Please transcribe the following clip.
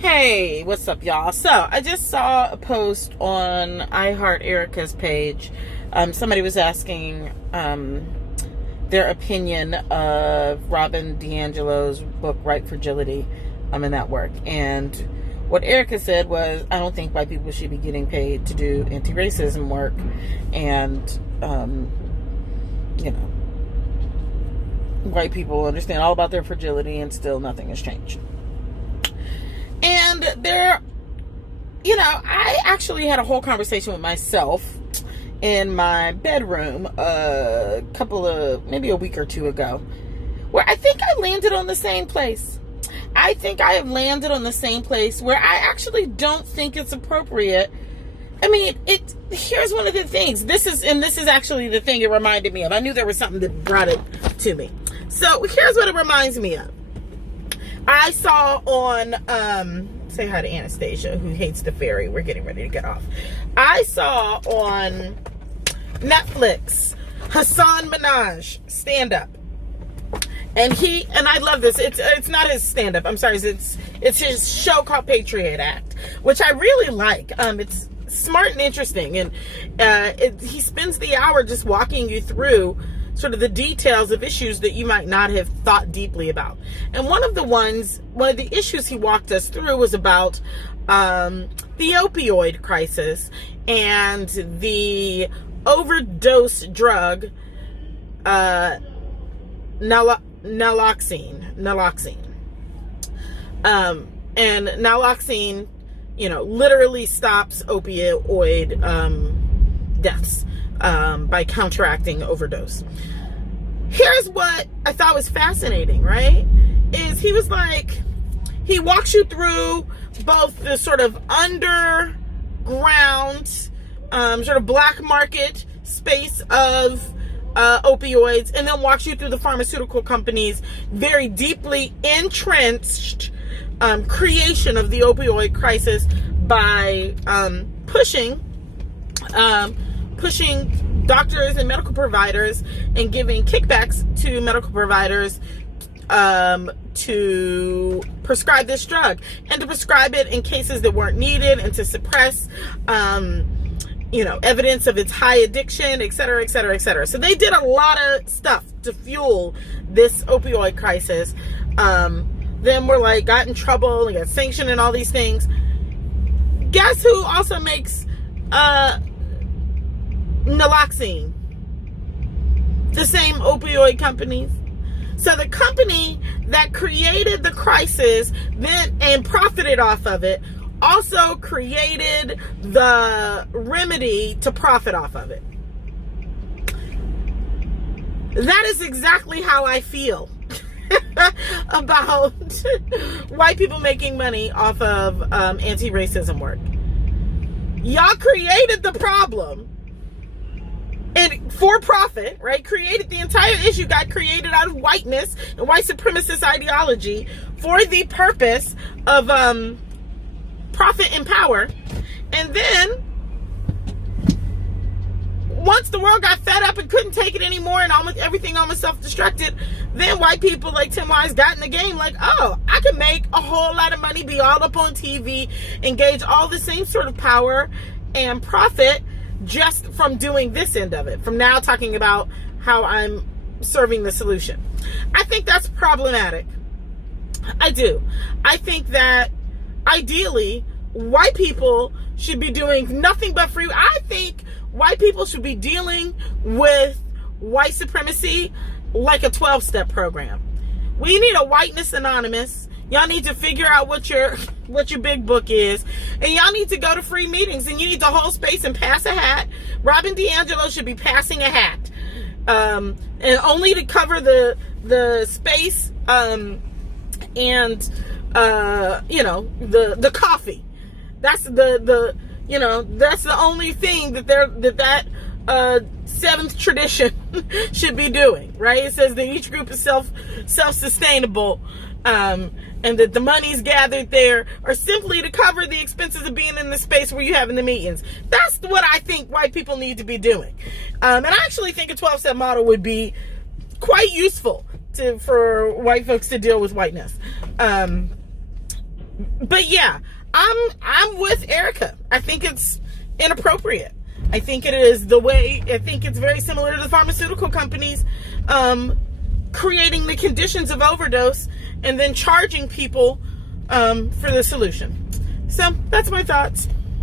Hey, what's up, y'all? So, I just saw a post on I Heart Erica's page. Somebody was asking their opinion of Robin DiAngelo's book, Right Fragility, in that work. And what Erica said was, I don't think white people should be getting paid to do anti-racism work. And, white people understand all about their fragility and still nothing has changed. And I actually had a whole conversation with myself in my bedroom maybe a week or two ago, where I think I landed on the same place. I think I have landed on the same place where I actually don't think it's appropriate. I mean, here's one of the things. This is actually the thing it reminded me of. I knew there was something that brought it to me. So here's what it reminds me of. I saw on, say hi to Anastasia, who hates the ferry. We're getting ready to get off. I saw on Netflix, Hassan Minaj stand-up. And I love this. It's not his stand-up. I'm sorry. It's his show called Patriot Act, which I really like. It's smart and interesting. And he spends the hour just walking you through sort of the details of issues that you might not have thought deeply about. And one of the issues he walked us through was about the opioid crisis and the overdose drug naloxone. And naloxone, literally stops opioid deaths by counteracting overdose. Here's what I thought was fascinating, right? Is he walks you through both the sort of underground, sort of black market space of opioids, and then walks you through the pharmaceutical companies' very deeply entrenched creation of the opioid crisis by pushing doctors and medical providers and giving kickbacks to medical providers to prescribe this drug and to prescribe it in cases that weren't needed and to suppress evidence of its high addiction, et cetera, et cetera, et cetera. So they did a lot of stuff to fuel this opioid crisis. Then got in trouble and got sanctioned and all these things. Guess who also makes naloxone? The same opioid companies. So the company that created the crisis then and profited off of it also created the remedy to profit off of it. That is exactly how I feel about white people making money off of anti-racism work. Y'all created the problem and for profit, right? Created the entire issue, got created out of whiteness and white supremacist ideology for the purpose of profit and power. And then once the world got fed up and couldn't take it anymore and everything almost self-destructed, then white people like Tim Wise got in the game like, oh, I can make a whole lot of money, be all up on TV, engage all the same sort of power and profit just from doing this end of it, from now talking about how I'm serving the solution. I think that's problematic. I do. I think that ideally, white people should be doing nothing but free. I think white people should be dealing with white supremacy like a 12-step program. We need a whiteness anonymous. Y'all need to figure out what your big book is. And y'all need to go to free meetings and you need to hold space and pass a hat. Robin DiAngelo should be passing a hat. And only to cover the space and the coffee. That's that's the only thing that seventh tradition should be doing, right? It says that each group is self-sustainable, and that the money's gathered there are simply to cover the expenses of being in the space where you're having the meetings. That's what I think white people need to be doing. And I actually think a 12-step model would be quite useful for white folks to deal with whiteness. But yeah, I'm with Erica. I think it's inappropriate. I think it is the way, I think it's very similar to the pharmaceutical companies creating the conditions of overdose and then charging people for the solution. So that's my thoughts.